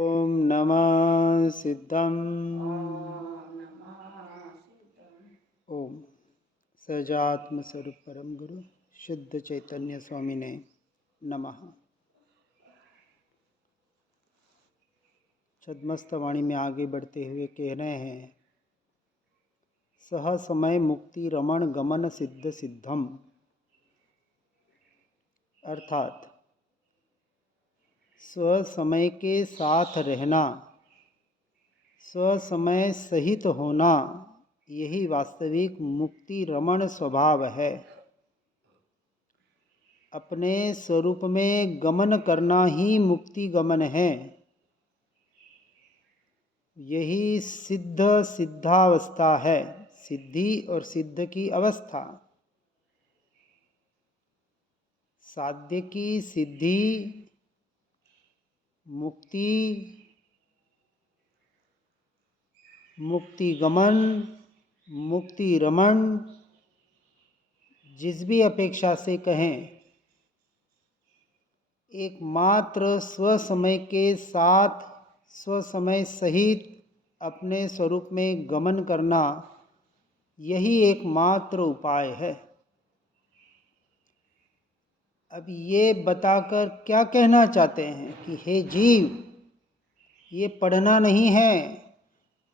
ओम नमः सिद्धम। ओम सजात्म स्वरूप परम गुरु शुद्ध चैतन्य स्वामी ने नमः। छद्मस्त वाणी में आगे बढ़ते हुए कह रहे हैं, सह समय मुक्ति रमण गमन सिद्ध सिद्धम, अर्थात स्व समय के साथ रहना, स्व समय सहित होना, यही वास्तविक मुक्ति रमण स्वभाव है। अपने स्वरूप में गमन करना ही मुक्ति गमन है। यही सिद्ध सिद्धावस्था है, सिद्धि और सिद्ध की अवस्था। साध्य की सिद्धि, मुक्ति, मुक्ति गमन, मुक्ति रमण, जिस भी अपेक्षा से कहें, एकमात्र स्व समय के साथ स्व समय सहित अपने स्वरूप में गमन करना, यही एकमात्र उपाय है। अब ये बताकर क्या कहना चाहते हैं कि हे जीव, ये पढ़ना नहीं है,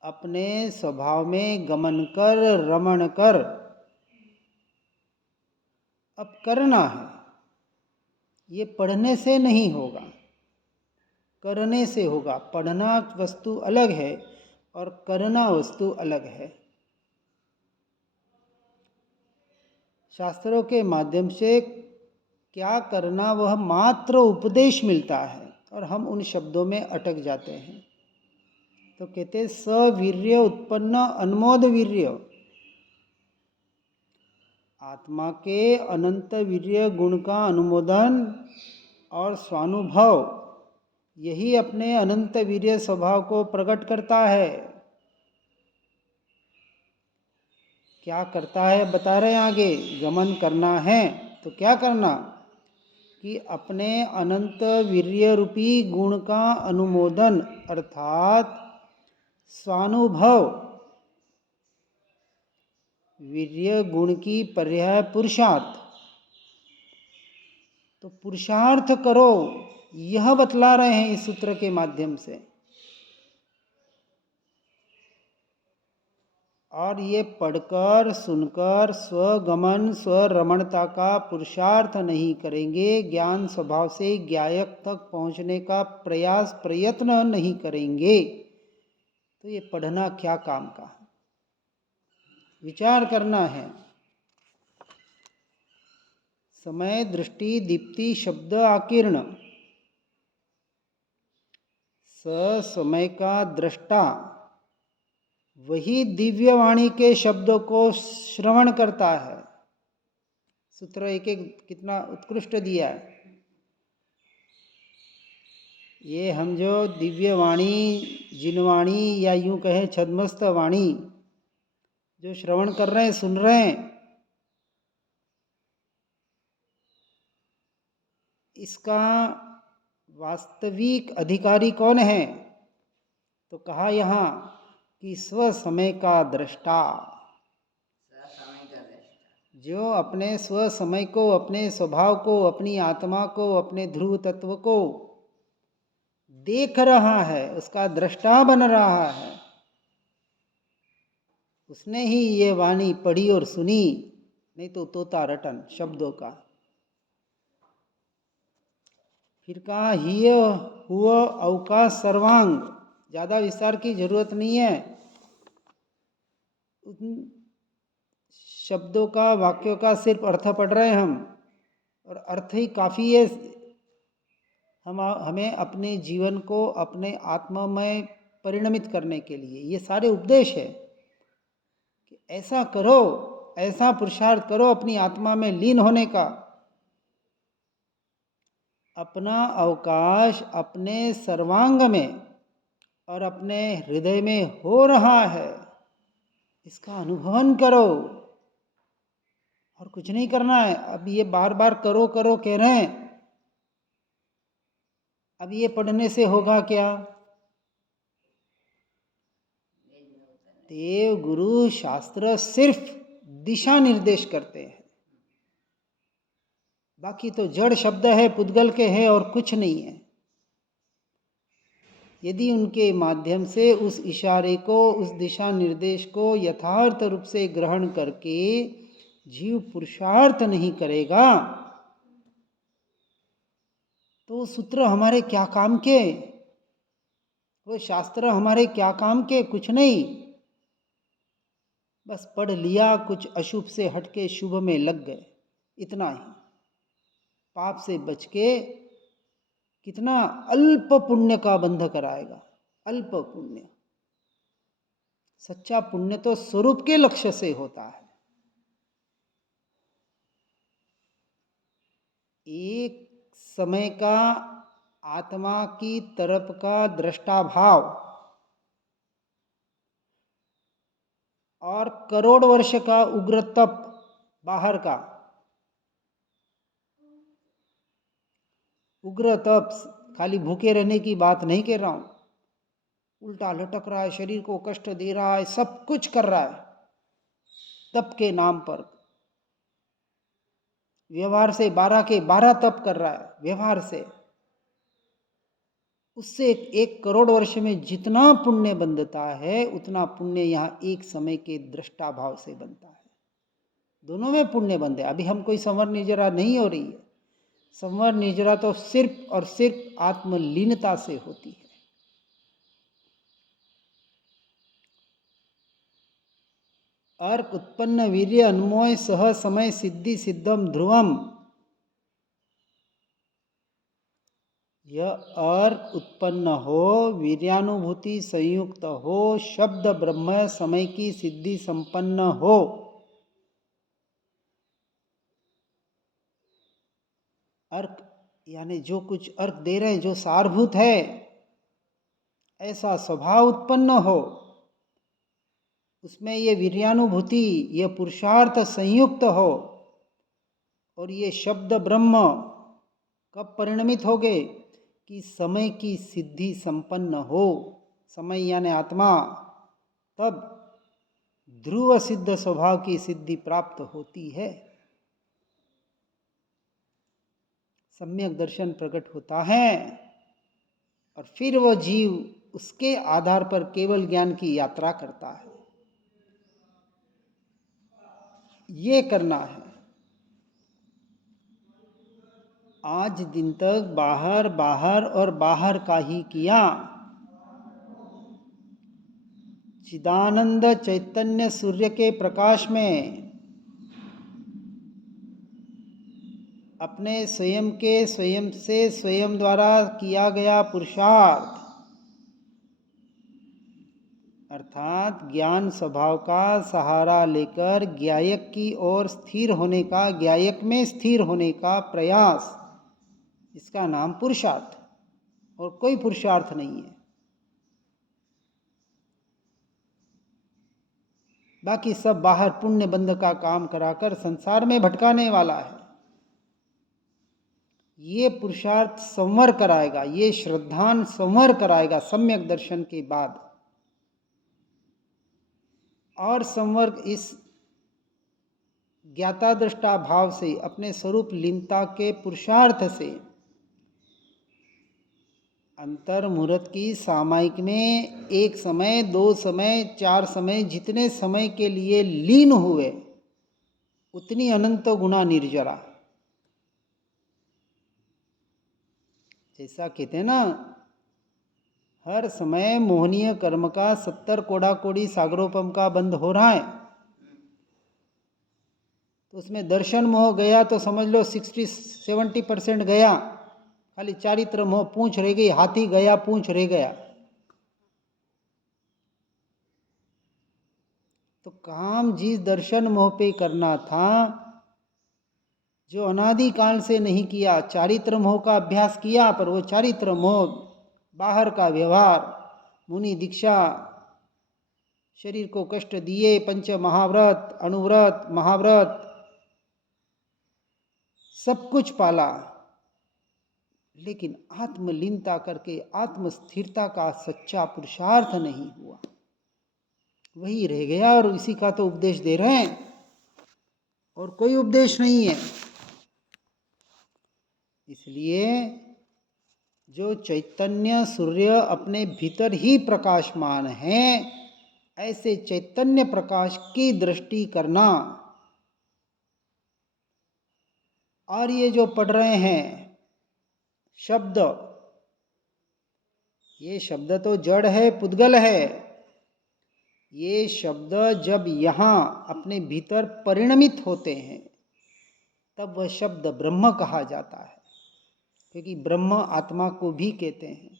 अपने स्वभाव में गमन कर, रमण कर। अब करना है, ये पढ़ने से नहीं होगा, करने से होगा। पढ़ना वस्तु अलग है और करना वस्तु अलग है। शास्त्रों के माध्यम से क्या करना, वह मात्र उपदेश मिलता है और हम उन शब्दों में अटक जाते हैं। तो कहते सवीर्य उत्पन्न अनमोद वीर्य, आत्मा के अनंत वीर्य गुण का अनुमोदन और स्वानुभव, यही अपने अनंत वीर्य स्वभाव को प्रकट करता है। क्या करता है बता रहे हैं आगे। गमन करना है तो क्या करना कि अपने अनंत वीर्य रूपी गुण का अनुमोदन अर्थात स्वानुभव, वीर्य गुण की पर्याय पुरुषार्थ। तो पुरुषार्थ करो, यह बतला रहे हैं इस सूत्र के माध्यम से। और ये पढ़कर सुनकर स्वगमन स्वरमणता का पुरुषार्थ नहीं करेंगे, ज्ञान स्वभाव से ज्ञायक तक पहुंचने का प्रयत्न नहीं करेंगे, तो ये पढ़ना क्या काम का। विचार करना है। समय दृष्टि दीप्ति शब्द आकीर्ण, समय का दृष्टा वही दिव्य वाणी के शब्दों को श्रवण करता है। सूत्र एक एक कितना उत्कृष्ट दिया है। ये हम जो दिव्य वाणी, जिनवाणी या यूं कहें छद्मस्त वाणी जो श्रवण कर रहे हैं, सुन रहे हैं, इसका वास्तविक अधिकारी कौन है? तो कहा यहाँ कि स्व समय का दृष्टा, जो अपने स्व समय को, अपने स्वभाव को, अपनी आत्मा को, अपने ध्रुव तत्व को देख रहा है, उसका दृष्टा बन रहा है, उसने ही ये वाणी पढ़ी और सुनी, नहीं तो तोता रटन शब्दों का। फिर कहा हिय हुआ अवकाश सर्वांग, ज़्यादा विस्तार की जरूरत नहीं है। उन शब्दों का, वाक्यों का सिर्फ अर्थ पढ़ रहे हैं हम, और अर्थ ही काफ़ी है हमें अपने जीवन को अपने आत्मामय परिणमित करने के लिए। ये सारे उपदेश है कि ऐसा करो, ऐसा पुरुषार्थ करो अपनी आत्मा में लीन होने का। अपना अवकाश अपने सर्वांग में और अपने हृदय में हो रहा है, इसका अनुभवन करो और कुछ नहीं करना है। अब ये बार बार करो करो कह रहे हैं, अब ये पढ़ने से होगा क्या? देव गुरु शास्त्र सिर्फ दिशा निर्देश करते हैं, बाकी तो जड़ शब्द है, पुद्गल के है और कुछ नहीं है। यदि उनके माध्यम से उस इशारे को, उस दिशा निर्देश को यथार्थ रूप से ग्रहण करके जीव पुरुषार्थ नहीं करेगा तो सूत्र हमारे क्या काम के, वो शास्त्र हमारे क्या काम के? कुछ नहीं। बस पढ़ लिया, कुछ अशुभ से हटके शुभ में लग गए, इतना ही। पाप से बच के कितना अल्प पुण्य का बंध कराएगा, अल्प पुण्य। सच्चा पुण्य तो स्वरूप के लक्ष्य से होता है। एक समय का आत्मा की तरफ का दृष्टा भाव और करोड़ वर्ष का उग्र तप बाहर का। उग्र तप खाली भूखे रहने की बात नहीं कह रहा हूं, उल्टा लटक रहा है, शरीर को कष्ट दे रहा है, सब कुछ कर रहा है तप के नाम पर। व्यवहार से 12 के 12 तप कर रहा है, व्यवहार से। उससे 1 करोड़ वर्ष में जितना पुण्य बनता है उतना पुण्य यहाँ एक समय के दृष्टा भाव से बनता है। दोनों में पुण्य बनते हैं। अभी हम कोई संवर निर्जरा नहीं हो रही है। संवर निर्जरा तो सिर्फ और सिर्फ आत्मलीनता से होती है। अर्क उत्पन्न वीर्य अन्मोय सह समय सिद्धि सिद्धम ध्रुवम। यह अर्क उत्पन्न हो, वीर्यानुभूति संयुक्त हो, शब्द ब्रह्म समय की सिद्धि संपन्न हो, अर्क यानी जो कुछ अर्क दे रहे हैं, जो सारभूत है, ऐसा स्वभाव उत्पन्न हो, उसमें ये वीर्यानुभूति, ये पुरुषार्थ संयुक्त हो, और ये शब्द ब्रह्म कब परिणमित हो गए कि समय की सिद्धि संपन्न हो। समय यानी आत्मा, तब ध्रुव सिद्ध स्वभाव की सिद्धि प्राप्त होती है। सम्यक दर्शन प्रकट होता है और फिर वह जीव उसके आधार पर केवल ज्ञान की यात्रा करता है। ये करना है। आज दिन तक बाहर बाहर और बाहर का ही किया। चिदानंद चैतन्य सूर्य के प्रकाश में अपने स्वयं के स्वयं से स्वयं द्वारा किया गया पुरुषार्थ, अर्थात ज्ञान स्वभाव का सहारा लेकर ज्ञायक की ओर स्थिर होने का, ज्ञायक में स्थिर होने का प्रयास, इसका नाम पुरुषार्थ, और कोई पुरुषार्थ नहीं है। बाकी सब बाहर पुण्य बंध का काम कराकर संसार में भटकाने वाला है। ये पुरुषार्थ संवर कराएगा, ये श्रद्धान संवर कराएगा सम्यक दर्शन के बाद। और संवर इस ज्ञाता दृष्टा भाव से, अपने स्वरूप लीनता के पुरुषार्थ से, अंतर मुहूर्त की सामायिक में 1 समय, 2 समय, 4 समय, जितने समय के लिए लीन हुए उतनी अनंत गुना निर्जरा। जैसा कहते हैं ना, हर समय मोहनीय कर्म का 70 कोड़ा कोड़ी सागरोपम का बंद हो रहा है, तो उसमें दर्शन मोह गया तो समझ लो 60-70% गया। खाली चारित्र मोह, पूंछ रह गई, हाथी गया पूंछ रह गया। तो काम जिस दर्शन मोह पे करना था, जो अनादि काल से नहीं किया, चारित्र मोह का अभ्यास किया, पर वो चारित्र मोह, बाहर का व्यवहार, मुनि दीक्षा, शरीर को कष्ट दिए, पंच महाव्रत, अणुव्रत, महाव्रत, सब कुछ पाला, लेकिन आत्मलीनता करके आत्मस्थिरता का सच्चा पुरुषार्थ नहीं हुआ। वही रह गया और इसी का तो उपदेश दे रहे हैं, और कोई उपदेश नहीं है। इसलिए जो चैतन्य सूर्य अपने भीतर ही प्रकाशमान है, ऐसे चैतन्य प्रकाश की दृष्टि करना। और ये जो पढ़ रहे हैं शब्द, ये शब्द तो जड़ है, पुद्गल है। ये शब्द जब यहाँ अपने भीतर परिणमित होते हैं तब वह शब्द ब्रह्म कहा जाता है, क्योंकि ब्रह्म आत्मा को भी कहते हैं।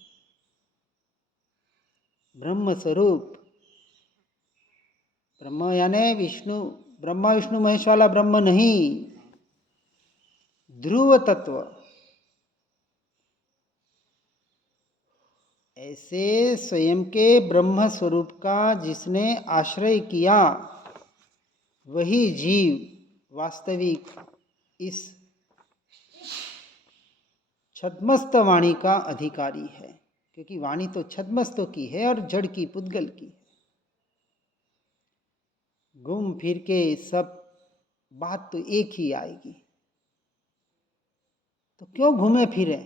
ब्रह्म स्वरूप, ब्रह्म यानी विष्णु, ब्रह्मा विष्णु महेश वाला ब्रह्म नहीं, ध्रुव तत्व। ऐसे स्वयं के ब्रह्म स्वरूप का जिसने आश्रय किया, वही जीव वास्तविक इस छद्मस्त वाणी का अधिकारी है, क्योंकि वाणी तो छद्मस्तों की है और जड़ की, पुद्गल की। घूम फिर के सब बात तो एक ही आएगी, तो क्यों घूमे फिरे?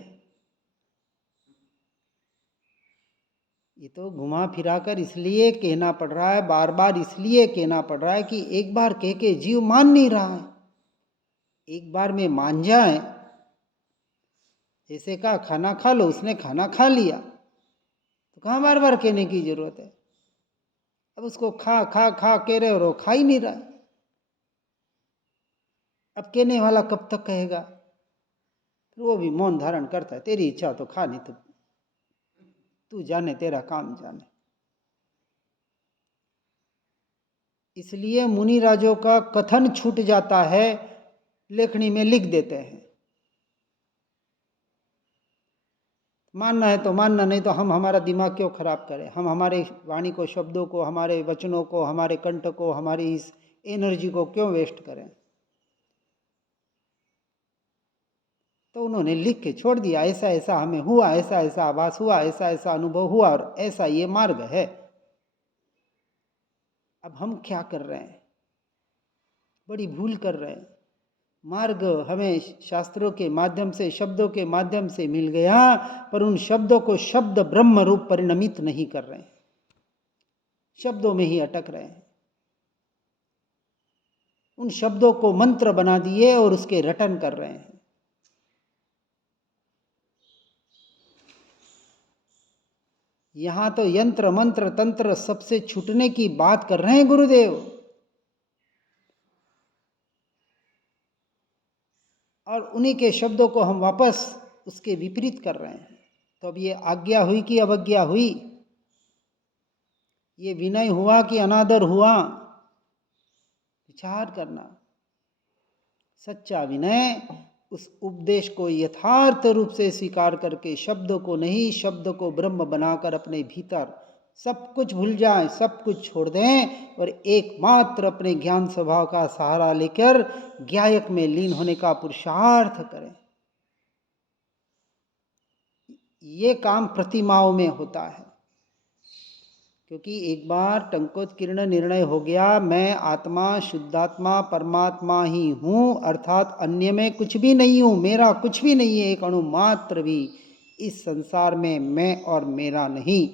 ये तो घुमा फिरा कर इसलिए कहना पड़ रहा है, बार बार इसलिए कहना पड़ रहा है कि एक बार कह के जीव मान नहीं रहा है। एक बार में मान जाए, जैसे कहा खाना खा लो, उसने खाना खा लिया, तो कहाँ बार बार कहने की जरूरत है? अब उसको खा खा खा कह रहे हो, खा ही नहीं रहा। अब कहने वाला कब तक कहेगा? फिर वो भी मौन धारण करता है, तेरी इच्छा तो खा, नहीं तो तू जाने, तेरा काम जाने। इसलिए मुनि राजों का कथन छूट जाता है, लेखनी में लिख देते हैं। मानना है तो मानना, नहीं तो हम हमारा दिमाग क्यों खराब करें? हम हमारे वाणी को, शब्दों को, हमारे वचनों को, हमारे कंठ को, हमारी इस एनर्जी को क्यों वेस्ट करें? तो उन्होंने लिख के छोड़ दिया, ऐसा ऐसा हमें हुआ, ऐसा ऐसा आभास हुआ, ऐसा ऐसा अनुभव हुआ, और ऐसा ये मार्ग है। अब हम क्या कर रहे हैं? बड़ी भूल कर रहे हैं। मार्ग हमें शास्त्रों के माध्यम से, शब्दों के माध्यम से मिल गया, पर उन शब्दों को शब्द ब्रह्म रूप परिणमित नहीं कर रहे हैं, शब्दों में ही अटक रहे हैं। उन शब्दों को मंत्र बना दिए और उसके रटन कर रहे हैं। यहां तो यंत्र मंत्र तंत्र सबसे छूटने की बात कर रहे हैं गुरुदेव, और उन्हीं के शब्दों को हम वापस उसके विपरीत कर रहे हैं। तो अब ये आज्ञा हुई कि अवज्ञा हुई? ये विनय हुआ कि अनादर हुआ? विचार करना। सच्चा विनय उस उपदेश को यथार्थ रूप से स्वीकार करके, शब्द को नहीं, शब्द को ब्रह्म बनाकर अपने भीतर सब कुछ भूल जाएं, सब कुछ छोड़ दें, और एकमात्र अपने ज्ञान स्वभाव का सहारा लेकर ज्ञायक में लीन होने का पुरुषार्थ करें। ये काम प्रतिमाओं में होता है, क्योंकि एक बार टंकोत्कीर्ण निर्णय हो गया, मैं आत्मा, शुद्धात्मा, परमात्मा ही हूँ, अर्थात अन्य में कुछ भी नहीं हूँ, मेरा कुछ भी नहीं है, एक अणु मात्र भी इस संसार में मैं और मेरा नहीं,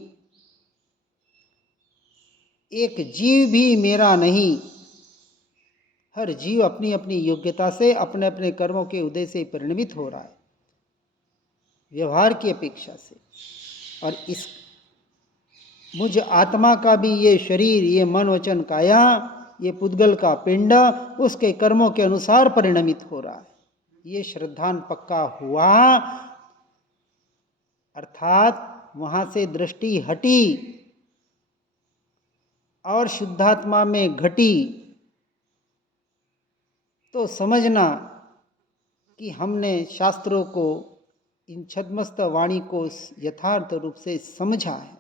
एक जीव भी मेरा नहीं। हर जीव अपनी अपनी योग्यता से, अपने अपने कर्मों के उदय से परिणमित हो रहा है, व्यवहार की अपेक्षा से। और इस मुझ आत्मा का भी ये शरीर, ये मन वचन काया, ये पुद्गल का पिंड उसके कर्मों के अनुसार परिणमित हो रहा है। ये श्रद्धान पक्का हुआ, अर्थात वहां से दृष्टि हटी और शुद्धात्मा में घटी, तो समझना कि हमने शास्त्रों को, इन छद्मस्त वाणी को यथार्थ रूप से समझा है।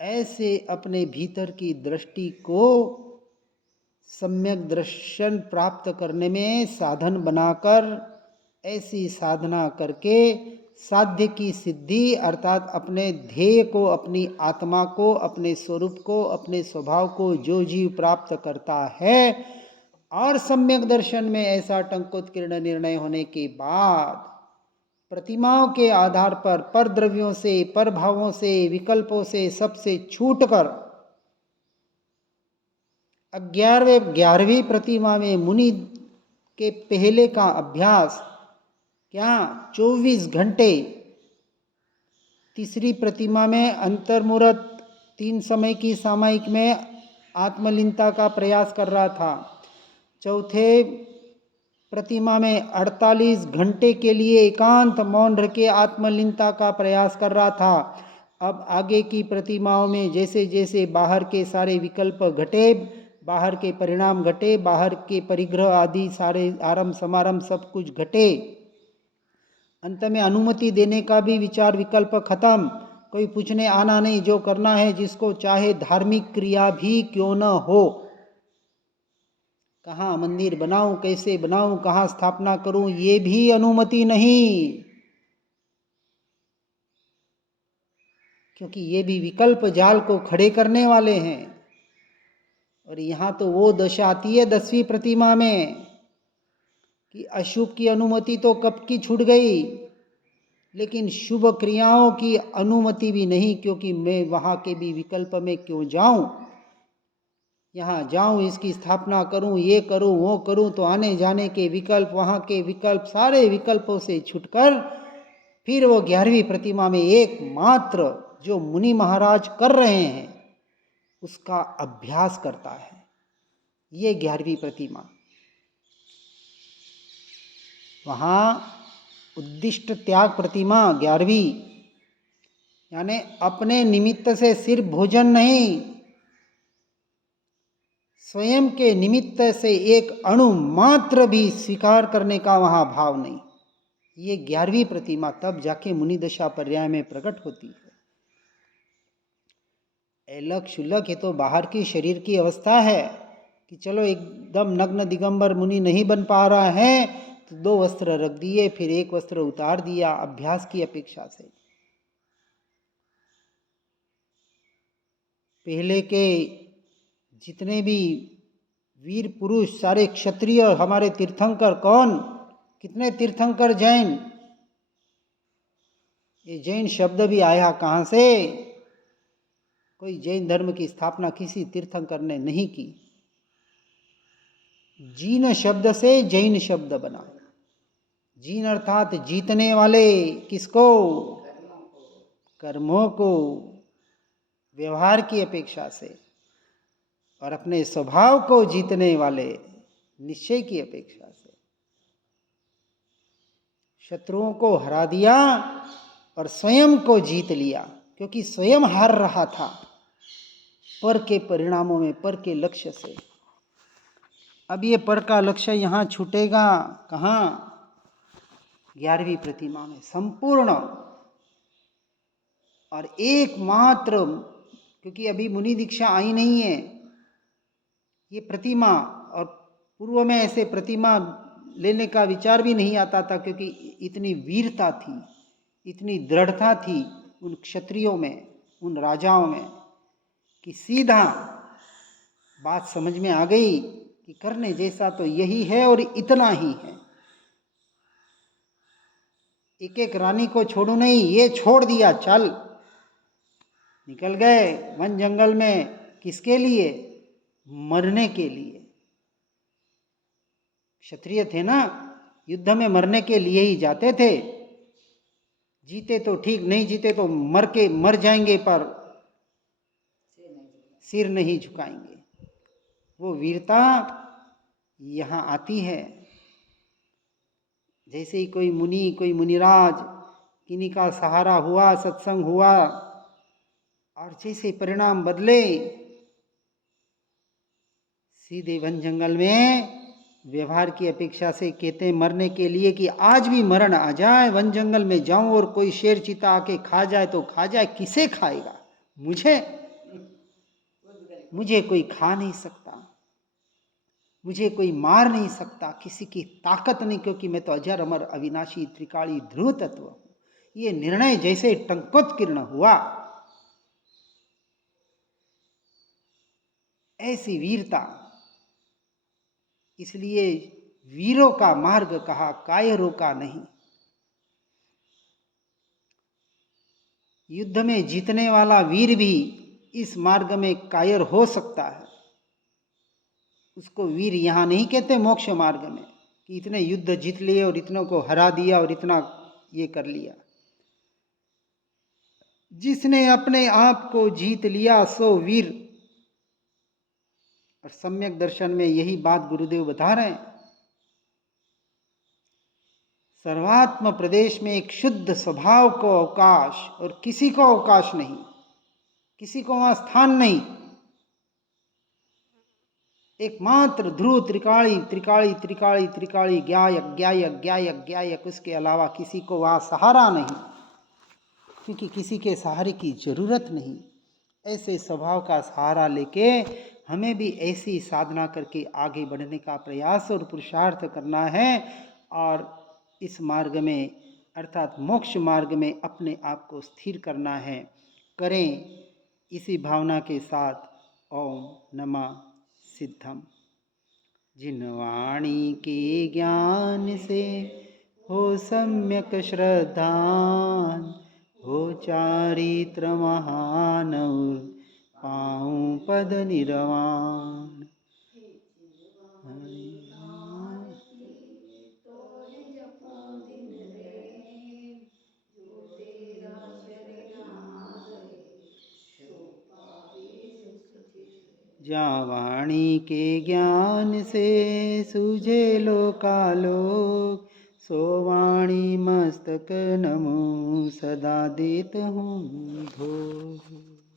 ऐसे अपने भीतर की दृष्टि को सम्यक दर्शन प्राप्त करने में साधन बनाकर, ऐसी साधना करके साध्य की सिद्धि अर्थात अपने ध्येय को, अपनी आत्मा को, अपने स्वरूप को, अपने स्वभाव को जो जीव प्राप्त करता है और सम्यक दर्शन में ऐसा टंकोत्कीर्ण निर्णय होने के बाद प्रतिमाओं के आधार पर द्रव्यों से, पर भावों से, विकल्पों से, सबसे छूटकर 11वीं प्रतिमा में मुनि के पहले का अभ्यास क्या 24 घंटे, तीसरी प्रतिमा में अंतर्मुहूर्त 3 समय की सामायिक में आत्मलीनता का प्रयास कर रहा था, चौथे प्रतिमा में 48 घंटे के लिए एकांत मौन रख के आत्मलीनता का प्रयास कर रहा था। अब आगे की प्रतिमाओं में जैसे जैसे बाहर के सारे विकल्प घटे, बाहर के परिणाम घटे, बाहर के परिग्रह आदि सारे आरंभ समारंभ सब कुछ घटे, अंत में अनुमति देने का भी विचार विकल्प खत्म, कोई पूछने आना नहीं, जो करना है जिसको चाहे धार्मिक क्रिया भी क्यों न हो, कहाँ मंदिर बनाऊं, कैसे बनाऊं, कहाँ स्थापना करूं, ये भी अनुमति नहीं, क्योंकि ये भी विकल्प जाल को खड़े करने वाले हैं। और यहाँ तो वो दशा आती है 10वीं प्रतिमा में कि अशुभ की अनुमति तो कब की छूट गई, लेकिन शुभ क्रियाओं की अनुमति भी नहीं, क्योंकि मैं वहाँ के भी विकल्प में क्यों जाऊं, यहाँ जाऊं, इसकी स्थापना करूं, ये करूं, वो करूं, तो आने जाने के विकल्प, वहाँ के विकल्प, सारे विकल्पों से छुटकर फिर वो 11वीं प्रतिमा में एकमात्र जो मुनि महाराज कर रहे हैं उसका अभ्यास करता है। ये 11वीं प्रतिमा, वहाँ उद्दिष्ट त्याग प्रतिमा 11वीं, यानी अपने निमित्त से सिर्फ भोजन नहीं, स्वयं के निमित्त से एक अणु मात्र भी स्वीकार करने का वहाँ भाव नहीं। ये 11वीं प्रतिमा तब जाके मुनि दशा पर्याय में प्रकट होती है। एलक शुलक ये तो बाहर की शरीर की अवस्था है कि चलो एकदम नग्न दिगंबर मुनि नहीं बन पा रहा है तो 2 वस्त्र रख दिए, फिर 1 वस्त्र उतार दिया, अभ्यास की अपेक्षा से। पहले के जितने भी वीर पुरुष, सारे क्षत्रिय, हमारे तीर्थंकर कौन, कितने तीर्थंकर जैन, ये जैन शब्द भी आया कहाँ से, कोई जैन धर्म की स्थापना किसी तीर्थंकर ने नहीं की, जीन शब्द से जैन शब्द बना। जीन अर्थात जीतने वाले, किसको, कर्मों को, व्यवहार की अपेक्षा से, और अपने स्वभाव को जीतने वाले, निश्चय की अपेक्षा से। शत्रुओं को हरा दिया और स्वयं को जीत लिया, क्योंकि स्वयं हार रहा था पर के परिणामों में, पर के लक्ष्य से। अब ये पर का लक्ष्य यहाँ छूटेगा कहाँ, 11वीं प्रतिमा में संपूर्ण और एकमात्र, क्योंकि अभी मुनि दीक्षा आई नहीं है, ये प्रतिमा, और पूर्व में ऐसे प्रतिमा लेने का विचार भी नहीं आता था, क्योंकि इतनी वीरता थी, इतनी दृढ़ता थी उन क्षत्रियों में, उन राजाओं में, कि सीधा बात समझ में आ गई कि करने जैसा तो यही है और इतना ही है। एक एक रानी को छोड़ू नहीं, ये छोड़ दिया, चल निकल गए वन जंगल में, किसके लिए, मरने के लिए। क्षत्रिय थे ना, युद्ध में मरने के लिए ही जाते थे, जीते तो ठीक, नहीं जीते तो मर जाएंगे पर सिर नहीं झुकाएंगे। वो वीरता यहाँ आती है। जैसे ही कोई मुनि, कोई मुनिराज, किन्हीं का सहारा हुआ, सत्संग हुआ, और जैसे परिणाम बदले, सीधे वन जंगल में व्यवहार की अपेक्षा से कहते हैं मरने के लिए कि आज भी मरण आ जाए, वन जंगल में जाऊं और कोई शेर चीता आके खा जाए तो खा जाए, किसे खाएगा, मुझे कोई खा नहीं सकता, मुझे कोई मार नहीं सकता, किसी की ताकत नहीं, क्योंकि मैं तो अजर अमर अविनाशी त्रिकाली ध्रुव तत्व हूँ। ये निर्णय जैसे टंकोत्कीर्ण हुआ, ऐसी वीरता। इसलिए वीरों का मार्ग कहा, कायरों का नहीं। युद्ध में जीतने वाला वीर भी इस मार्ग में कायर हो सकता है। उसको वीर यहाँ नहीं कहते मोक्ष मार्ग में कि इतने युद्ध जीत लिए और इतनों को हरा दिया और इतना ये कर लिया। जिसने अपने आप को जीत लिया सो वीर। और सम्यक दर्शन में यही बात गुरुदेव बता रहे हैं। सर्वात्म प्रदेश में एक शुद्ध स्वभाव को अवकाश, और किसी को अवकाश नहीं, किसी को वहां स्थान नहीं। एकमात्र ध्रुव त्रिकाली त्रिकाली त्रिकाली त्रिकाली, ज्ञायक ज्ञायक ज्ञायक ज्ञायक, उसके अलावा किसी को वहां सहारा नहीं, क्योंकि किसी के सहारे की जरूरत नहीं। ऐसे स्वभाव का सहारा लेके हमें भी ऐसी साधना करके आगे बढ़ने का प्रयास और पुरुषार्थ करना है, और इस मार्ग में अर्थात मोक्ष मार्ग में अपने आप को स्थिर करना है। करें इसी भावना के साथ। ओम नमः सिद्धम। जिन वाणी के ज्ञान से हो सम्यक श्रद्धान, हो चारित्र महान और पाऊं पद निर्वाण। जहाँ वाणी के ज्ञान से सूझे लोकालोक, सो वाणी मस्तक नमो सदा देत हूँ धो।